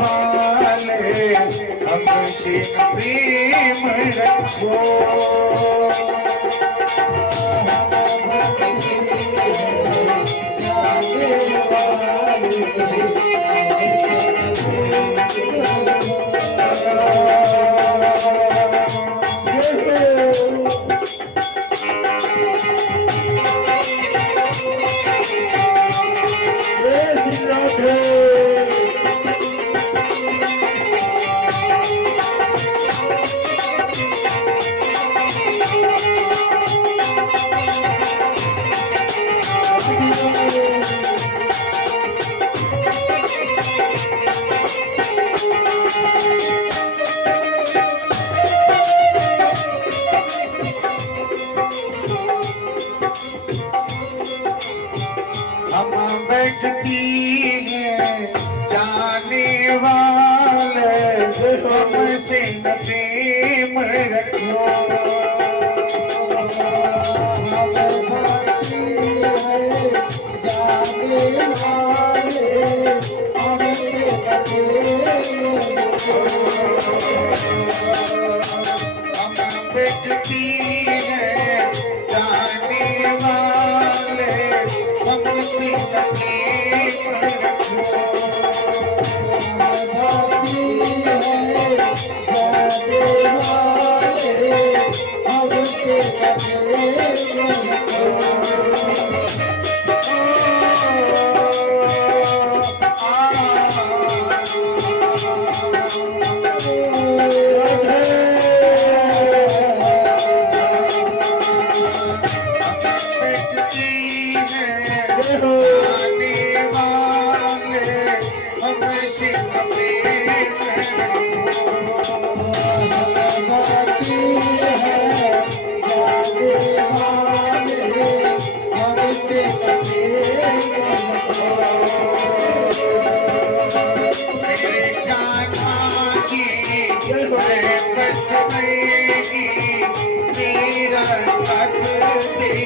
वाले हमसे प्रेम रखो। हम बैठती हैं जाने वाले हमसे न प्रेम रखो। हम बैठती हैं जाने वाले हमसे न प्रेम रखो। हम बैठती हैं जाने वाले हमसे न प्रेम रखो। जाने वाले हमसे न प्रेम रखो। मेरा साथ देने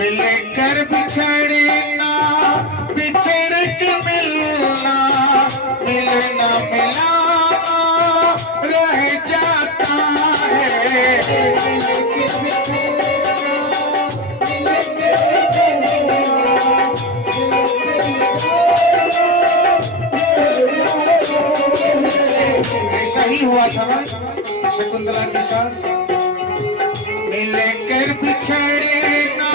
मिलकर बिछड़ना बिछड़ के मिलना मिलना मिलाना रह जाता है। ऐसा ही हुआ था ना शकुंतला के साथ। मिलकर बिछड़ना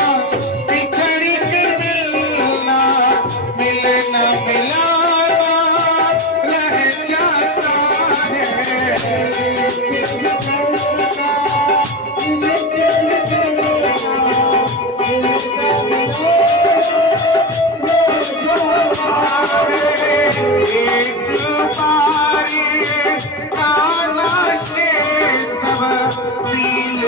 बिछड़ के मिलना मिलना मिलाना रह जाता है। एक बारी काना से सब दिल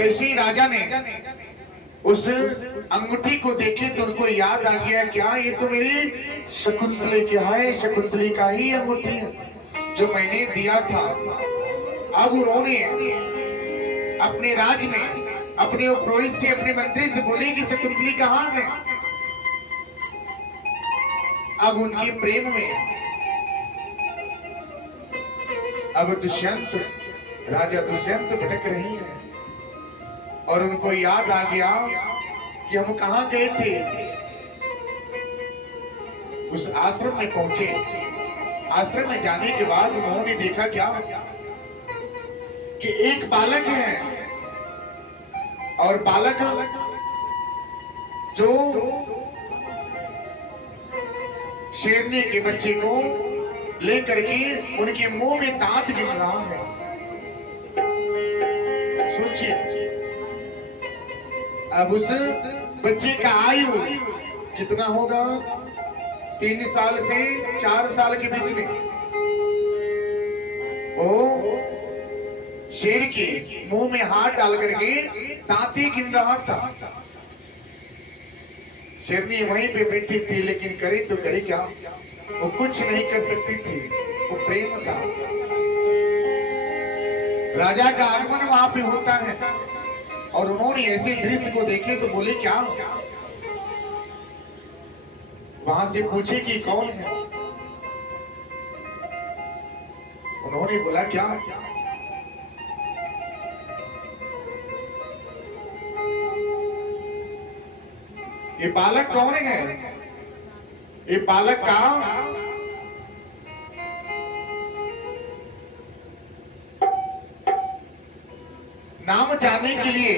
जैसे ही राजा ने उस अंगूठी को देखे तो उनको याद आ गया, क्या ये तो मेरी शकुंतले की है, शकुंतली का ही अंगूठी है जो मैंने दिया था। अब उन्होंने अपने राज में अपने पुरोहित से, अपने मंत्री से बोले कि शकुंतली कहाँ है। अब उनके प्रेम में अब दुष्यंत, राजा दुष्यंत भटक रही है और उनको याद आ गया कि हम कहां गए थे। उस आश्रम में पहुंचे। आश्रम में जाने के बाद उन्होंने देखा क्या कि एक बालक है और बालक जो शेरनी के बच्चे को लेकर के उनके मुंह में दांत गिर रहा है। सोचिए, अब उस बच्चे का आयु कितना होगा? 3 साल से 4 साल के बीच में। ओ शेर के मुंह में हाथ डाल करके दांती गिन रहा था। शेरनी वहीं पे बैठी थी, लेकिन करे तो करे क्या, वो कुछ नहीं कर सकती थी। वो प्रेम था। राजा का आगमन वहां पे होता है और उन्होंने ऐसे दृश्य को देखे तो बोले क्या। वहां से पूछे कि कौन है। उन्होंने बोला क्या, ये बालक कौन है? ये बालक का नाम जानने के लिए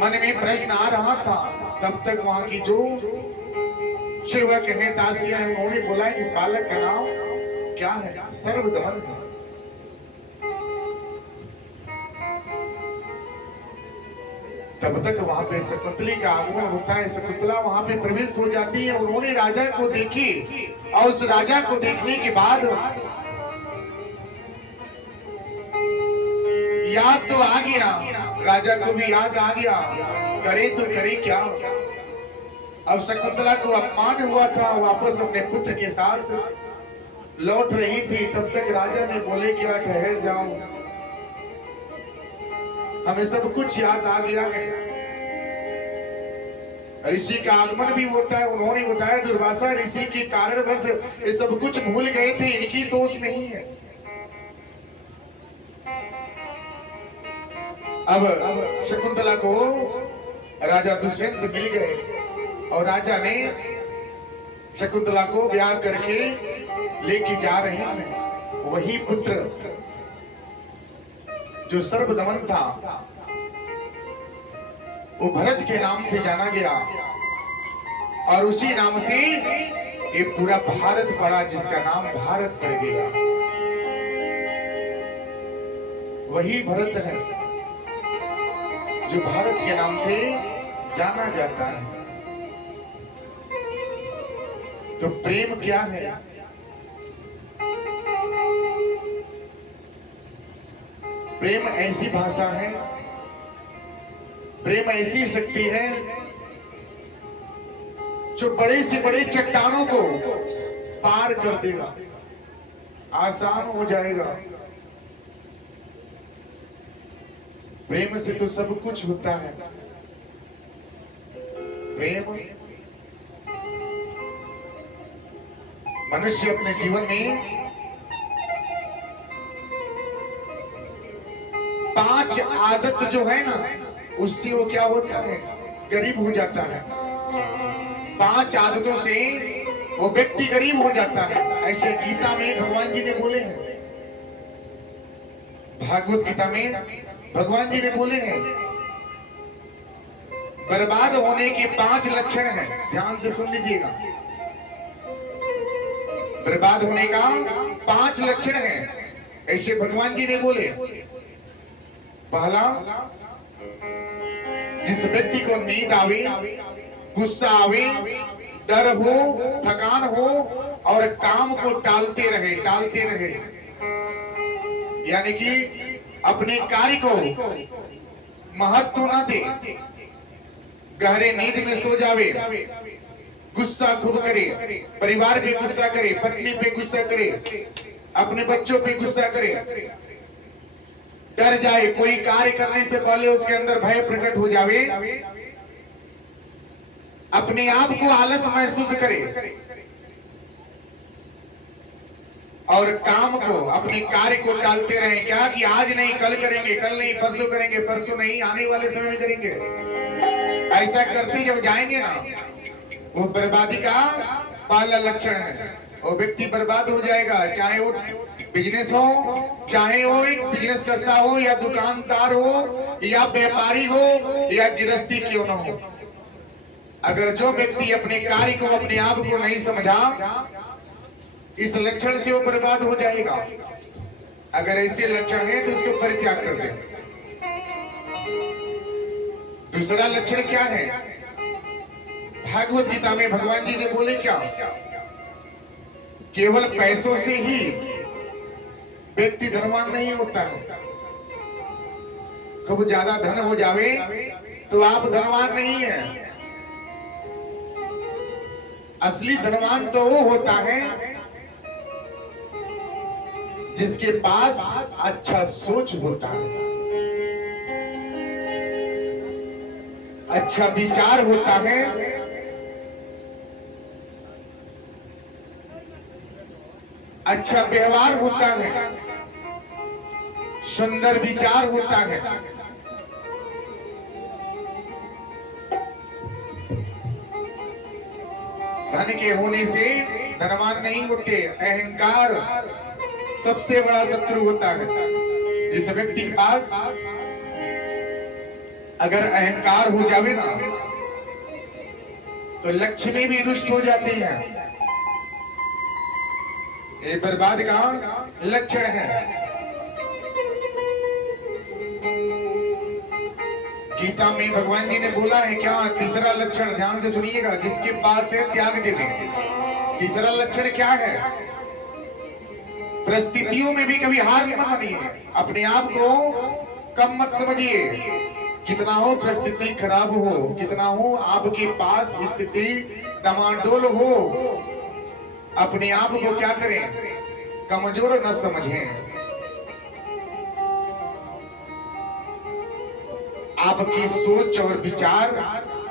मन में प्रश्न आ रहा था। तब तक वहां की जो सेवक है, दासियां हैं, उन्होंने बोला इस बालक का नाम क्या है? सर्वधमन है। तब तक वहां पे शकुंतली का आगमन होता है। शकुंतला वहां पे प्रवेश हो जाती है। उन्होंने राजा को देखी और उस राजा को देखने के बाद याद तो आ गया, राजा को भी याद आ गया, करे तो करे क्या। अब शकुंतला को अपमान हुआ था, वापस अपने पुत्र के साथ लौट रही थी। तब तक राजा ने बोले क्या, ठहर जाओ, हमें सब कुछ याद आ गया है। ऋषि का आगमन भी होता है। उन्होंने बताया दुर्वासा ऋषि के कारण बस ये सब कुछ भूल गए थे, इनकी दोष नहीं है। अब शकुंतला को राजा दुष्यंत मिल गए और राजा ने शकुंतला को ब्याह करके लेके जा रहे हैं। वही पुत्र जो सर्वदमन था वो भरत के नाम से जाना गया और उसी नाम से ये पूरा भारत पड़ा, जिसका नाम भारत पड़ गया। वही भरत है जो भारत के नाम से जाना जाता है। तो प्रेम क्या है? प्रेम ऐसी भाषा है, प्रेम ऐसी शक्ति है जो बड़े से बड़े चट्टानों को पार कर देगा, आसान हो जाएगा। प्रेम से तो सब कुछ होता है। प्रेम मनुष्य अपने जीवन में 5 आदत जो है ना, उससे वो क्या होता है, गरीब हो जाता है। 5 आदतों से वो व्यक्ति गरीब हो जाता है। ऐसे गीता में भगवान जी ने बोले हैं, भागवत गीता में भगवान जी ने बोले हैं, बर्बाद होने के 5 लक्षण हैं। ध्यान से सुन लीजिएगा, बर्बाद होने का 5 लक्षण हैं, ऐसे भगवान जी ने बोले। पहला, जिस व्यक्ति को नींद आवे, गुस्सा आवे, डर हो, थकान हो और काम को टालते रहे, यानी कि अपने कार्य को महत्व न दे, गहरे नींद में सो जावे, गुस्सा खूब करे, परिवार पे गुस्सा करे, पत्नी पे गुस्सा करे, अपने बच्चों पे गुस्सा करे, डर जाए, कोई कार्य करने से पहले उसके अंदर भय प्रकट हो जावे, अपने आप को आलस महसूस करे और काम को, अपने कार्य को टालते रहे। क्या कि आज नहीं कल करेंगे, कल नहीं परसों करेंगे, परसों नहीं आने वाले समय में करेंगे। ऐसा करते जब जाएंगे ना, वो बर्बादी का पहला लक्षण है। वो व्यक्ति बर्बाद हो जाएगा, चाहे वो बिजनेस हो, चाहे वो एक बिजनेस करता हो या दुकानदार हो या व्यापारी हो या गृहस्थी क्यों न हो। अगर जो व्यक्ति अपने कार्य को, अपने आप को नहीं समझा, इस लक्षण से वो बर्बाद हो जाएगा। अगर ऐसे लक्षण है तो उसको परित्याग कर दे। दूसरा लक्षण क्या है, भागवत गीता में भगवान जी ने बोले क्या, केवल पैसों से ही व्यक्ति धनवान नहीं होता है। खूब ज्यादा धन हो जावे तो आप धनवान नहीं है। असली धनवान तो वो होता है जिसके पास अच्छा सोच होता है, अच्छा विचार होता है, अच्छा व्यवहार होता है, सुंदर विचार होता है। धन के होने से धनवान नहीं होते। अहंकार सबसे बड़ा शत्रु होता है। जिस व्यक्ति के पास अगर अहंकार हो जावे ना, तो लक्ष्मी भी रुष्ट हो जाती है। ये बर्बाद का लक्षण है। गीता में भगवान जी ने बोला है क्या, तीसरा लक्षण, ध्यान से सुनिएगा, जिसके पास है त्याग देवे। तीसरा लक्षण क्या है, परिस्थितियों में भी कभी हार मत मानिए, अपने आप को कम मत समझिए। कितना हो परिस्थिति खराब हो, कितना हो आपके पास स्थिति डमाडोल हो, अपने आप को क्या करें, कमजोर न समझें। आपकी सोच और विचार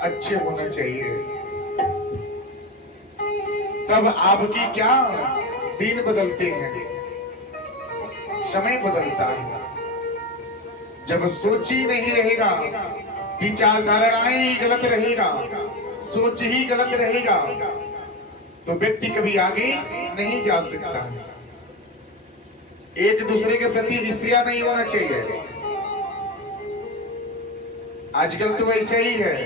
अच्छे होना चाहिए, तब आपकी क्या दिन बदलते हैं, समय बदलता है। जब सोच ही नहीं रहेगा, विचारधाराएं ही गलत रहेगा, सोच ही गलत रहेगा, तो व्यक्ति कभी आगे नहीं जा सकता। एक दूसरे के प्रति ईर्ष्या नहीं होना चाहिए। आजकल तो वैसा ही है,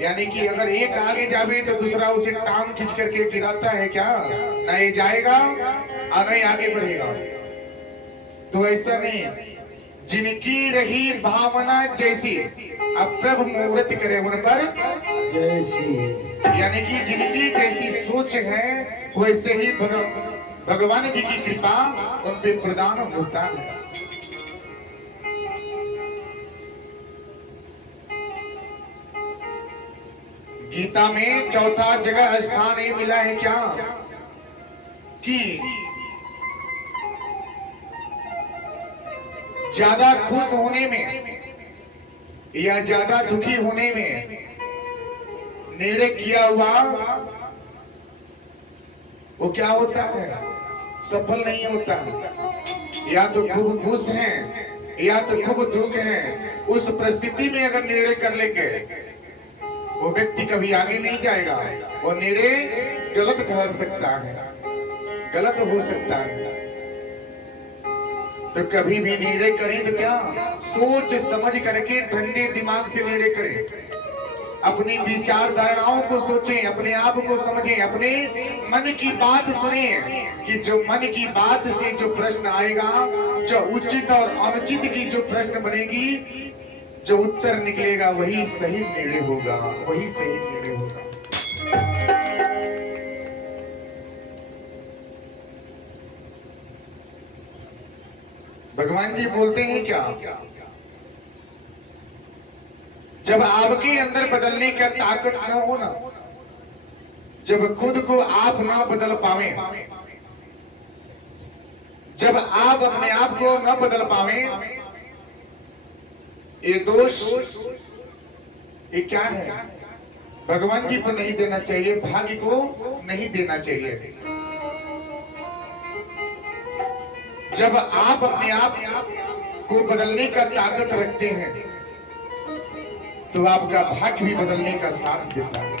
यानी कि अगर एक आगे जावे तो दूसरा उसे टांग खींच करके गिराता है। क्या ना ये जाएगा और नहीं आगे बढ़ेगा। तो ऐसा नहीं, जिनकी रही भावना जैसी अप्रभ मुहूर्त करे उन पर जैसी, यानी कि जिनकी जैसी सोच है वैसे ही भगवान जी की कृपा उन पे प्रदान होता है। गीता में चौथा जगह स्थान ये मिला है क्या, कि ज्यादा खुश होने में या ज्यादा दुखी होने में निर्णय किया हुआ वो क्या होता है, सफल नहीं होता है। या तो खूब खुश हैं या तो खूब दुख हैं, उस परिस्थिति में अगर निर्णय कर लेंगे वो व्यक्ति कभी आगे नहीं जाएगा। वो निर्णय गलत ठहर सकता है, गलत हो सकता है। तो कभी भी निर्णय करें तो क्या सोच समझ करके ठंडे दिमाग से निर्णय करें। अपनी विचार धारणाओं को सोचें, अपने आप को समझें, अपने मन की बात सुनें कि जो मन की बात से जो प्रश्न आएगा, जो उचित और अनुचित की जो प्रश्न बनेगी, जो उत्तर निकलेगा वही सही निर्णय होगा, वही सही निर्णय होगा। भगवान जी बोलते हैं क्या, जब आपके अंदर बदलने का ताकत न हो ना, जब खुद को आप ना बदल पावे, जब आप अपने आप को न बदल पावे, ये दोष ये क्या है, भगवान जी को नहीं देना चाहिए, भाग्य को नहीं देना चाहिए। जब आप अपने आप को बदलने का ताकत रखते हैं तो आपका भाग्य भी बदलने का साथ देता है।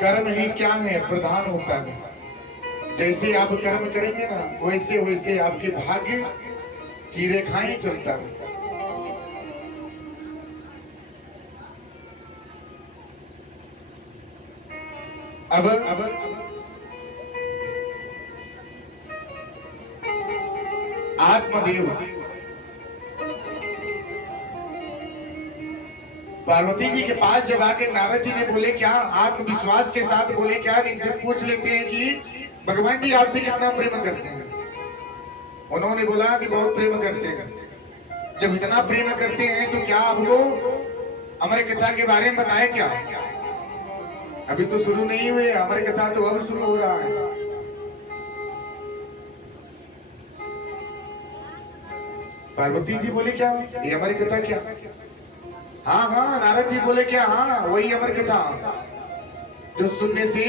कर्म ही क्या है, प्रधान होता है। जैसे आप कर्म करेंगे ना वैसे वैसे आपके भाग्य की रेखाएं चलता है। अब आत्मदेव पार्वती जी के पास जब आके नारद जी ने बोले क्या, आत्मविश्वास के साथ बोले क्या, इनसे पूछ लेते हैं कि भगवान जी आपसे कितना प्रेम करते हैं। उन्होंने बोला कि बहुत प्रेम करते हैं। जब इतना प्रेम करते हैं तो क्या आपको अमर कथा के बारे में बताए क्या? अभी तो शुरू नहीं हुए, अमर कथा तो अब शुरू हो रहा है। पार्वती जी बोले क्या, ये अमर कथा क्या? हाँ हाँ, नारद जी बोले क्या, हाँ वही अमर कथा जो सुनने से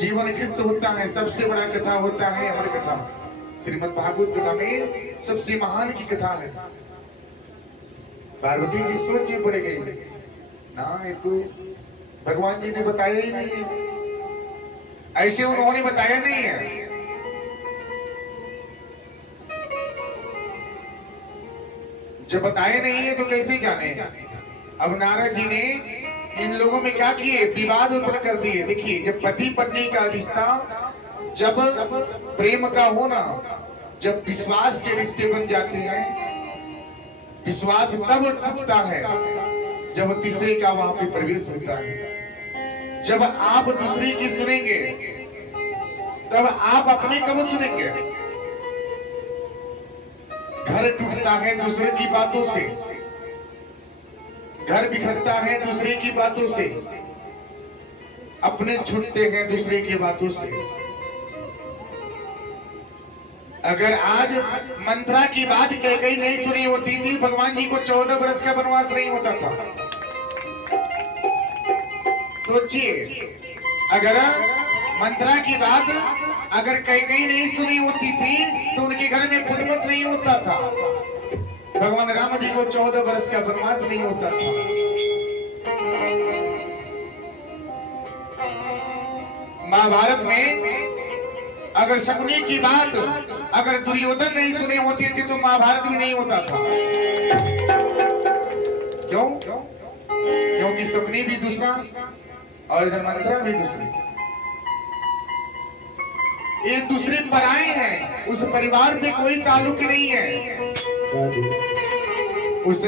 जीवन कृत होता है। सबसे बड़ा कथा होता है अमर कथा। श्रीमद् भागवत कथा में सबसे महान की कथा है। पार्वती जी सोचनी पड़ गई ना, ये तो भगवान जी ने बताया ही नहीं है, ऐसे उन्होंने बताया नहीं है। जब बताए नहीं है तो कैसे जाने? अब नारद जी ने इन लोगों में क्या किए, विवाद उत्पन्न कर दिए। देखिए, जब पति पत्नी का रिश्ता, जब प्रेम का होना, जब विश्वास के रिश्ते बन जाते हैं, विश्वास तब टूटता है जब तीसरे का वहां पे प्रवेश होता है। जब आप दूसरे की सुनेंगे तब आप अपने कब सुनेंगे? घर टूटता है दूसरे की बातों से, घर बिखरता है दूसरे की बातों से, अपने छूटते हैं दूसरे की बातों से। अगर आज मंत्रा की बात कहीं नहीं सुनी होती थी, भगवान जी को 14 वर्ष का वनवास नहीं होता था। सोचिए, अगर मंत्रा की बात अगर कहीं नहीं सुनी होती थी तो उनके घर में फुटबट नहीं होता था, भगवान राम जी को 14 वर्ष का वनवास नहीं होता था। महाभारत में अगर शकुनी की बात अगर दुर्योधन नहीं सुने होती थी तो महाभारत भी नहीं होता था। क्यों? क्योंकि शकुनी भी दूसरा और इधर मंत्रा भी दूसरी, ये दूसरे पराए हैं, उस परिवार से कोई ताल्लुक नहीं है, उस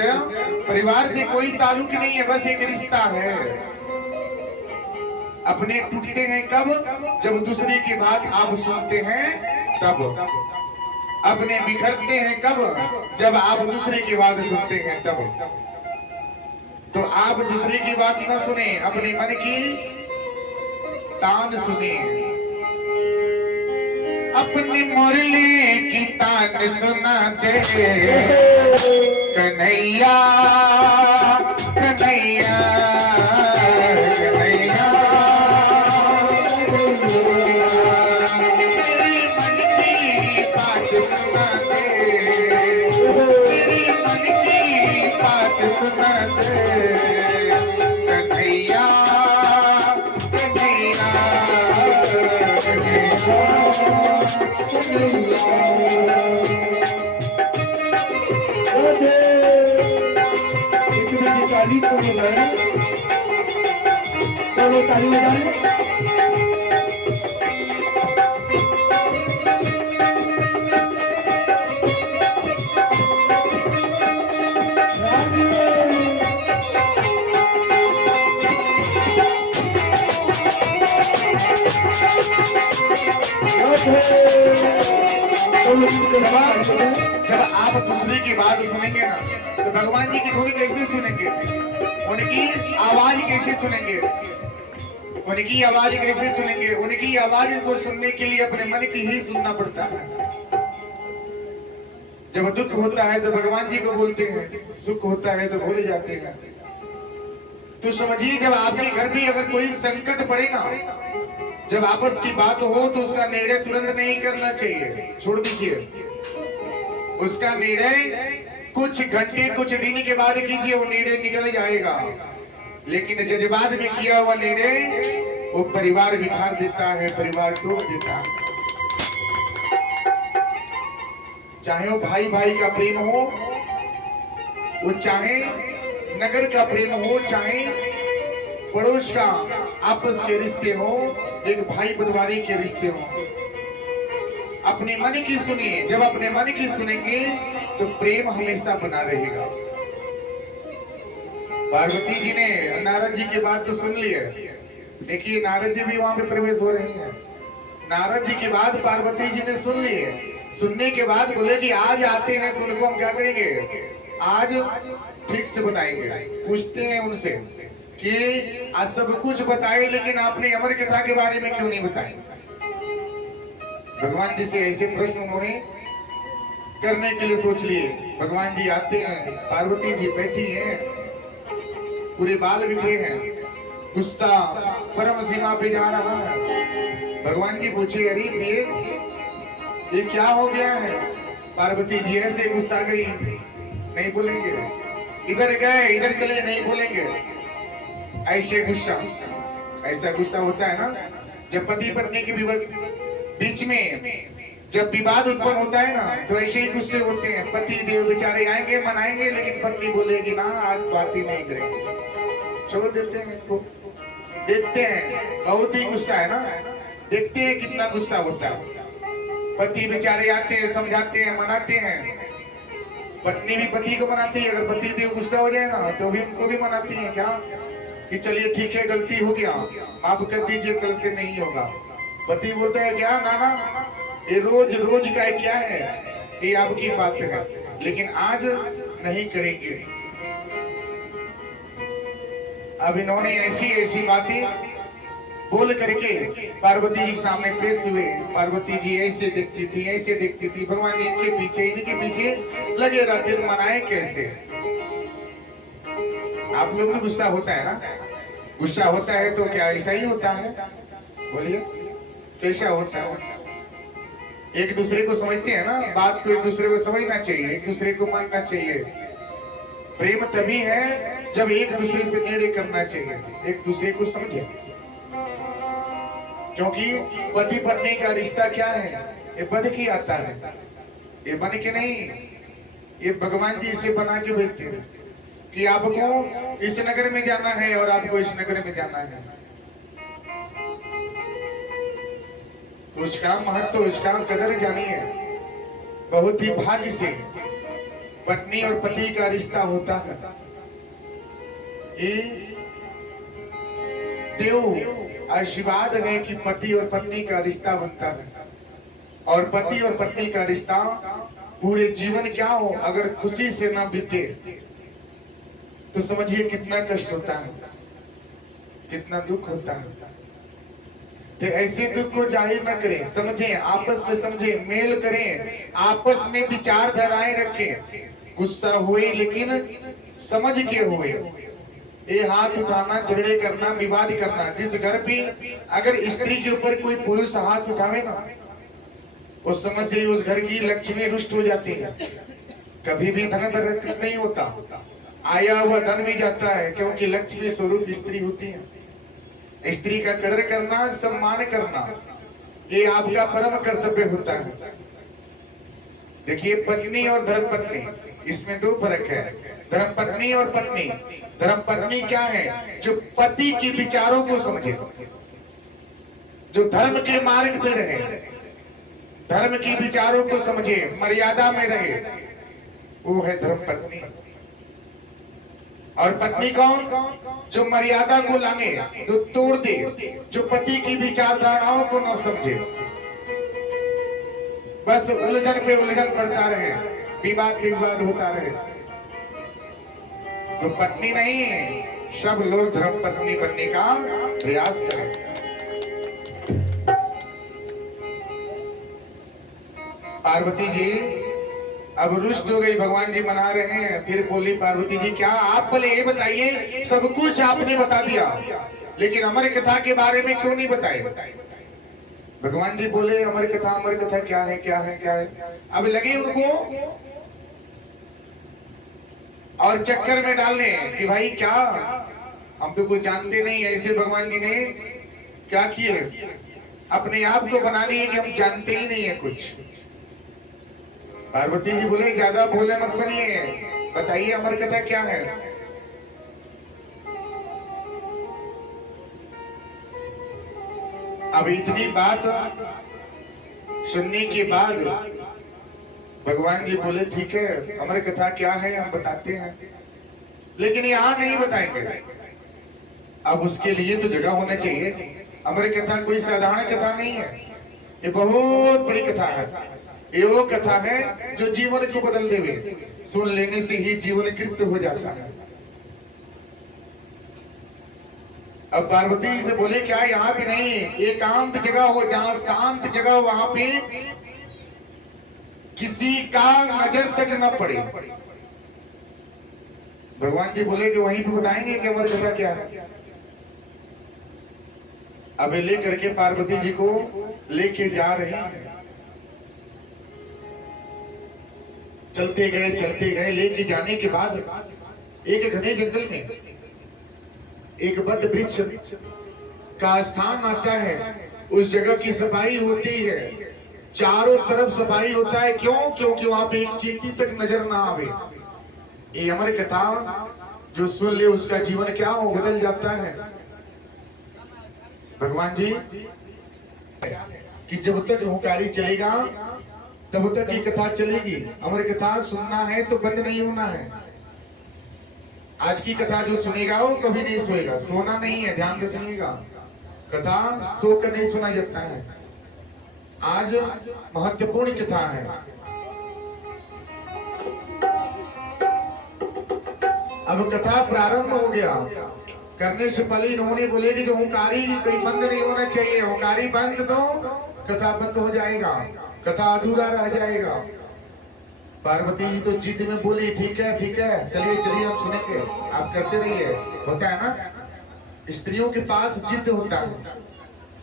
परिवार से कोई ताल्लुक नहीं है, बस एक रिश्ता है। अपने टूटते हैं कब? जब दूसरे की बात आप सुनते हैं तब। अपने बिखरते हैं कब? जब आप दूसरे की बात सुनते हैं तब। तो आप दूसरे की बात न सुने, अपने मन की तान सुने। अपनी मुरली की तान सुना दे कन्हैया कन्हैया कन्हैया। तेरे मन की बात सुना दे, तेरे मन की बात सुना दे कन्हैया कन्हैया ताली को बजाए, सब ताली बजाए। जब आप दूसरे की बात सुनेंगे ना तो भगवान जी की धुन कैसे सुनेंगे, उनकी आवाज कैसे सुनेंगे, उनकी आवाज कैसे सुनेंगे। उनकी आवाज को सुनने के लिए अपने मन की ही सुनना पड़ता है। जब दुख होता है तो भगवान जी को बोलते हैं, सुख होता है तो भूल जाते हैं। तो समझिए जब आपके घर भी अगर कोई संकट पड़े ना, जब आपस की बात हो तो उसका निर्णय तुरंत नहीं करना चाहिए, छोड़ दीजिए। उसका निर्णय कुछ घंटे कुछ दिन के बाद कीजिए, वो निर्णय निकल जाएगा। लेकिन जज्बात में किया हुआ निर्णय वो परिवार बिगाड़ देता है, परिवार तोड़ देता है। चाहे वो भाई भाई का प्रेम हो, वो चाहे नगर का प्रेम हो, चाहे पड़ोस का आपस के रिश्ते हो, एक भाई बंटवारे के रिश्ते हो। अपने मन की सुनिए, जब अपने मन की सुनेंगे तो प्रेम हमेशा बना रहेगा। पार्वती जी ने नारद जी की बात तो सुन ली है। देखिए नारद जी भी वहां पे प्रवेश हो रहे हैं। नारद जी की बात पार्वती जी ने सुन ली है। सुनने के बाद बोले कि आज आते हैं तो उनको हम क्या करेंगे, आज ठीक से बताएंगे। पूछते हैं उनसे कि आज सब कुछ बताए लेकिन आपने अमर कथा के बारे में क्यों नहीं बताया। भगवान जी से ऐसे प्रश्न उन्होंने करने के लिए सोच लिए। भगवान जी आते हैं, पार्वती जी बैठी हैं, पूरे बाल बिखरे हैं, गुस्सा परम सीमा पे जा रहा है। भगवान जी पूछे अरे ये क्या हो गया है। पार्वती जी ऐसे गुस्सा गई, नहीं बोलेंगे। इधर गए इधर चले, नहीं बोलेंगे। ऐसे गुस्सा, ऐसा गुस्सा होता है ना जब पति पत्नी के बीच में जब विवाद उत्पन्न होता है ना, तो ऐसे ही गुस्से होते हैं। पति देव बेचारे आएंगे मनाएंगे, लेकिन पत्नी बोलेगी ना आज बात ही नहीं करेंगे, छोड़ देते हैं इनको। देखते हैं बहुत ही गुस्सा है ना, देखते हैं कितना गुस्सा होता है। पति बेचारे आते हैं, समझाते हैं, मनाते हैं। पत्नी भी पति को मनाती है। अगर पति देव गुस्सा हो जाए ना तो भी उनको भी मनाती है, क्या कि चलिए ठीक है गलती हो गया, माफ कर दीजिए, कल से नहीं होगा। पति बोलता है क्या नाना ये रोज रोज का क्या है, ये आपकी बात है, लेकिन आज नहीं करेंगे। अब इन्होंने ऐसी ऐसी बातें बोल करके पार्वती जी के सामने पेश हुए। पार्वती जी ऐसे देखती थी, ऐसे देखती थी। भगवान जी इनके पीछे लगे रहते, तो मनाए कैसे। आप लोग भी गुस्सा होता है ना, गुस्सा होता है तो क्या ऐसा ही होता है, बोलिए कैसा होता है। एक दूसरे को समझते हैं ना, बात को एक दूसरे को समझना चाहिए, एक दूसरे को मानना चाहिए। प्रेम तभी है जब एक दूसरे से निर्णय करना चाहिए, एक दूसरे को समझे। क्योंकि पति पत्नी का रिश्ता क्या है, ये बन के आता है, ये बन के नहीं, ये भगवान जी इसे बना के भेजते हैं कि आपको इस नगर में जाना है और आपको इस नगर में जाना है। तो उसका महत्व, उसका कदर जानिए। बहुत ही भाग्य से पत्नी और पति का रिश्ता होता है। ये देव आशीर्वाद है कि पति और पत्नी का रिश्ता बनता है। और पति और पत्नी का रिश्ता पूरे जीवन क्या हो, अगर खुशी से ना बीते तो समझिए कितना कष्ट होता है, कितना दुख होता है। तो ऐसे दुख को जाहिर न करें, समझें, आपस में समझें, मेल करें, आपस में विचारधाराएं रखें। गुस्सा हुए लेकिन समझ के हुए। ये हाथ उठाना, झगड़े करना, विवाद करना, जिस घर पे अगर स्त्री के ऊपर कोई पुरुष हाथ उठावे ना, वो समझ जाइए उस घर की लक्ष्मी रुष्ट हो जाती है। कभी भी धन बरकत नहीं होता, आया हुआ धन भी जाता है, क्योंकि लक्ष्मी स्वरूप स्त्री होती है। स्त्री का कदर करना, सम्मान करना, ये आपका परम कर्तव्य होता है। देखिए, पत्नी और धर्मपत्नी, इसमें दो फर्क है। धर्मपत्नी और पत्नी। धर्मपत्नी क्या है? जो पति के विचारों को समझे, जो धर्म के मार्ग पे रहे, धर्म की विचारों को समझे, मर्यादा में रहे, वो है धर्मपत्नी। और पत्नी कौन? जो मर्यादा को लांगे, जो तोड़ दे, जो पति की विचारधाराओं को न समझे, बस उलझन पे उलझन पड़ता रहे, विवाद पे विवाद होता रहे। तो पत्नी नहीं, सब लोग धर्मपत्नी बनने का प्रयास करें। पार्वती जी अब रुष्ट हो गई, भगवान जी मना रहे हैं। फिर बोली पार्वती जी, क्या आप पहले ये बताइए, सब कुछ आपने बता दिया, लेकिन अमर कथा के बारे में क्यों नहीं बताए? भगवान जी बोले, अमर कथा क्या है, क्या है, क्या है। अब लगे उनको और चक्कर में डालने कि भाई क्या, हम तो कुछ जानते नहीं। ऐसे भगवान जी ने क्या किए, अपने आप को बनाने है कि हम जानते ही नहीं है कुछ। पार्वती जी बोले, ज्यादा भोले मत बनिए, बताइए अमर कथा क्या है। अब इतनी बात सुनने के बाद भगवान जी बोले, ठीक है, अमर कथा क्या है हम बताते हैं, लेकिन यहाँ नहीं बताएंगे। अब उसके लिए तो जगह होना चाहिए। अमर कथा कोई साधारण कथा नहीं है, ये बहुत बड़ी कथा है। ये वो कथा है जो जीवन को बदल देवे, सुन लेने से ही जीवन कृत हो जाता है। अब पार्वती जी से बोले, क्या यहाँ पे नहीं, एकांत जगह हो, जहाँ शांत जगह हो, वहां पे किसी का नजर तक न पड़े। भगवान जी बोले कि वहीं पे बताएंगे कि अमर कथा क्या है। अब लेकर के पार्वती जी को लेके जा रहे हैं। चलते गए, लेके जाने के बाद एक घने जंगल में एक बड़ वृक्ष का स्थान आता है। उस जगह की सफाई होती है, चारों तरफ सफाई होता है। क्यों? क्योंकि वहां पे एक चींटी तक नजर ना आवे। ये अमर कथा जो सुन ले उसका जीवन क्या हो, बदल जाता है। भगवान जी कि जब तक हुंकारी चलेगा तब तक ये कथा चलेगी। अमर कथा सुनना है तो बंद नहीं होना है। आज की कथा जो सुनेगा वो कभी नहीं सोएगा, सोना नहीं है, ध्यान से सुनिएगा। कथा सोकर नहीं सुना जाता है। आज महत्वपूर्ण कथा है। अब कथा प्रारंभ हो गया। करने से पहले इन्होंने बोले कि जो हुंकारी कोई बंद नहीं होना चाहिए, हुंकारी बंद तो कथा बंद हो जाएगा, कथा अधूरा रह जाएगा। पार्वती जी तो जिद में बोली, ठीक है चलिए हम सुनेंगे, आप करते रहिए। होता है ना, स्त्रियों के पास जिद होता है।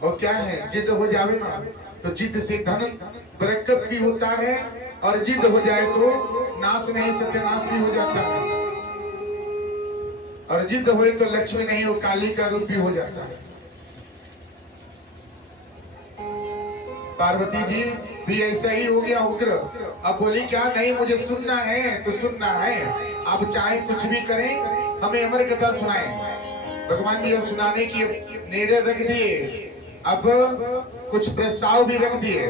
और क्या है, जिद हो जावे ना तो जिद से धन बरकत भी होता है, और जिद हो जाए तो नाश नहीं, सत्यानाश भी हो जाता है। और जिद हुए तो लक्ष्मी नहीं, वो काली का रूप भी हो जाता है। पार्वती जी भी ऐसा ही हो गया उग्र। अब बोली, क्या नहीं, मुझे सुनना है तो सुनना है, आप चाहे कुछ भी करें, हमें अमर कथा सुनाएं। भगवान जी अब सुनाने की निर्णय रख दिए। अब कुछ प्रस्ताव भी रख दिए।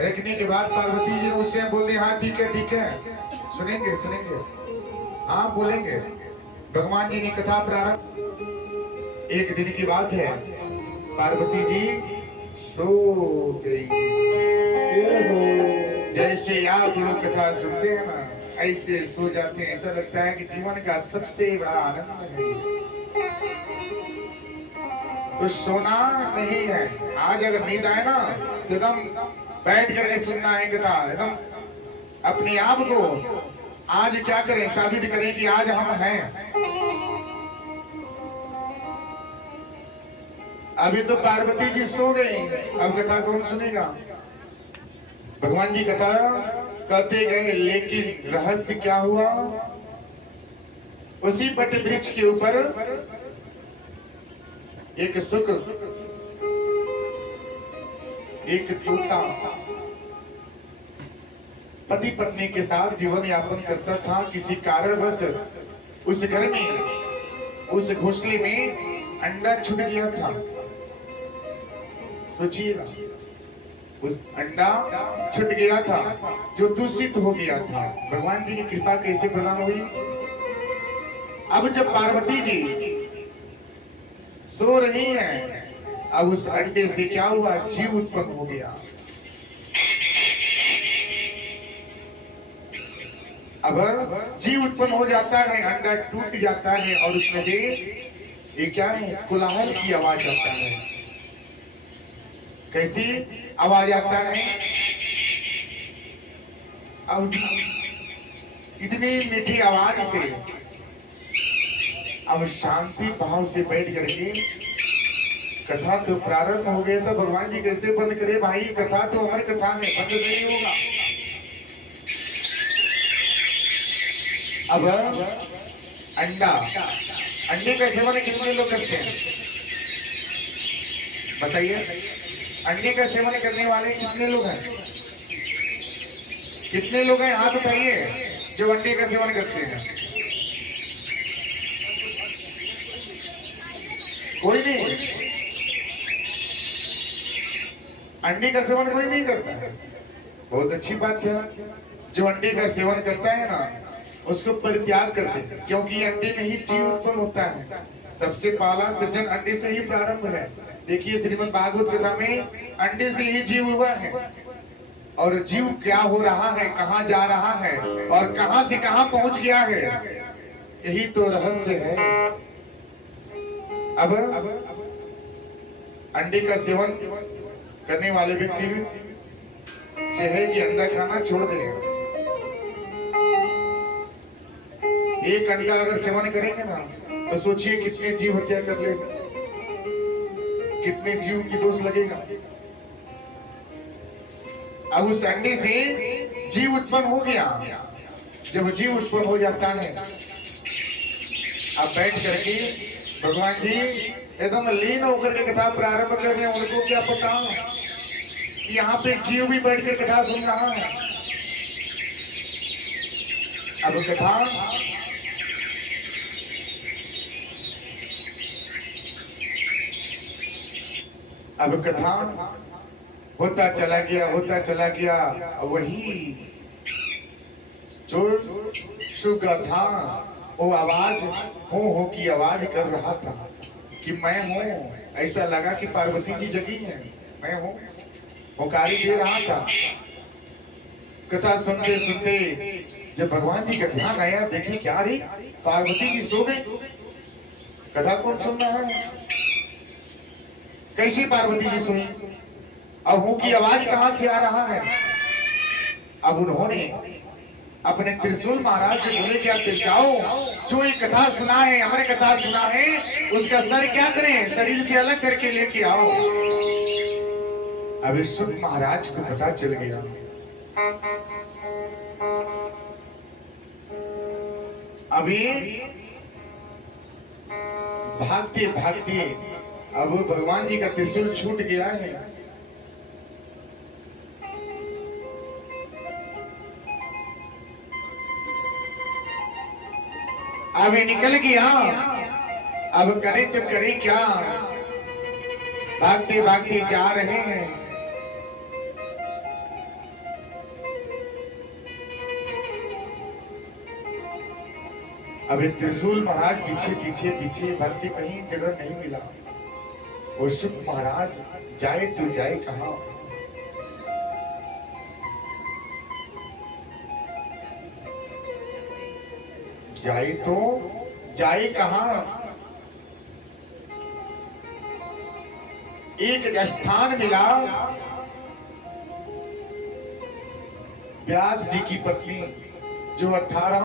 रखने के बाद पार्वती जी ने उससे बोल दिया, हाँ ठीक है, सुनेंगे, हाँ बोलेंगे। भगवान जी ने कथा प्रारंभ। एक दिन की बात है, पार्वती जी सो गई। जैसे आप लोग कथा सुनते हैं ना, ऐसे सो जाते हैं। ऐसा लगता है कि जीवन का सबसे बड़ा आनंद है। तो सोना नहीं है। आज अगर नींद आए ना तो एकदम बैठ करके सुनना है कथा, एकदम अपने आप को आज क्या करें, साबित करें कि आज हम हैं। अभी तो पार्वती जी सो गई, अब कथा कौन सुनेगा? भगवान जी कथा कहते गए, लेकिन रहस्य क्या हुआ? उसी बट वृक्ष के ऊपर एक सुख, एक तोता पति पत्नी के साथ जीवन यापन करता था। किसी कारणवश उस घर में, उस घोंसले में अंडा छूट गया था। सोचिएगा, उस अंडा छूट गया था जो दूषित हो गया था। भगवान जी की कृपा कैसे प्रदान हुई? अब जब पार्वती जी सो रही हैं, अब उस अंडे से क्या हुआ? जीव उत्पन्न हो गया। अब जीव उत्पन्न हो जाता है, अंडा टूट जाता है और उसमें से ये क्या है? कोलाहल की आवाज आता है। कैसी आवाज आता है? अब इतनी मीठी आवाज से अब शांति भाव से बैठ करके कथा तो प्रारंभ हो गया था। भगवान जी कैसे बंद करे भाई? कथा तो हमारी कथा है, बंद नहीं होगा। अब अंडे का सेवन कितने लोग करते हैं बताइए? अंडे का सेवन करने वाले कितने लोग हैं? कितने लोग हैं? हाथ उठाइए जो अंडे का सेवन करते हैं। कोई नहीं, अंडे का सेवन कोई नहीं करता। बहुत अच्छी बात है। जो अंडे का सेवन करता है ना, उसको परित्याग कर दे, क्योंकि अंडे में ही जीव उत्पन्न होता है। सबसे पहला सृजन अंडे से ही प्रारंभ है। देखिए श्रीमद् भागवत कथा में अंडे से ही जीव हुआ है, और जीव क्या हो रहा है, कहाँ जा रहा है और कहाँ से कहाँ पहुंच गया है, यही तो रहस्य है। अब अंडे का सेवन करने वाले व्यक्ति से है कि अंडा खाना छोड़ दे। एक अंडा अगर सेवन करेंगे ना तो सोचिए कितने जीव हत्या कर लेंगे, कितने जीव की दोष लगेगा। अब उस अंडे से जीव उत्पन्न हो गया। जब जीव उत्पन्न हो जाता है, अब बैठ करके भगवान जी एकदम लीन होकर के कथा प्रारंभ कर रहे हैं। उनको क्या पता कि यहाँ पे जीव भी बैठ कर कथा सुन रहा है। अब कथा होता चला गया, होता चला गया। वही जो शुगा था वो आवाज हो की आवाज कर रहा था कि मैं हूँ। ऐसा लगा कि पार्वती जी जगी है, मैं हूँ, होकारी दे रहा था। कथा सुनते सुनते जब भगवान जी का ध्यान आया, देखे क्या रे, पार्वती जी सो गई, कथा कौन सुन रहा है? कैसी पार्वती जी सुनी? अब हूँ की आवाज कहां से आ रहा है? अब उन्होंने अपने त्रिशूल महाराज से बोले, क्या तिलकाओ, जो ये कथा सुना है, हमारे कथा सुना है, उसका सर क्या करें, शरीर से अलग करके लेके आओ। अब सुख महाराज को पता चल गया। अभी भागते भागते अब भगवान जी का त्रिशूल छूट गया है। अब ये निकल गया, अब करे तो करे क्या? भागते भागते जा रहे हैं। अब त्रिशूल महाराज पीछे पीछे पीछे भक्ति कहीं जगह नहीं मिला। और सुख महाराज जाए तो जाए कहां? जाए तो जाए कहां? एक स्थान मिला, व्यास जी की पत्नी जो 18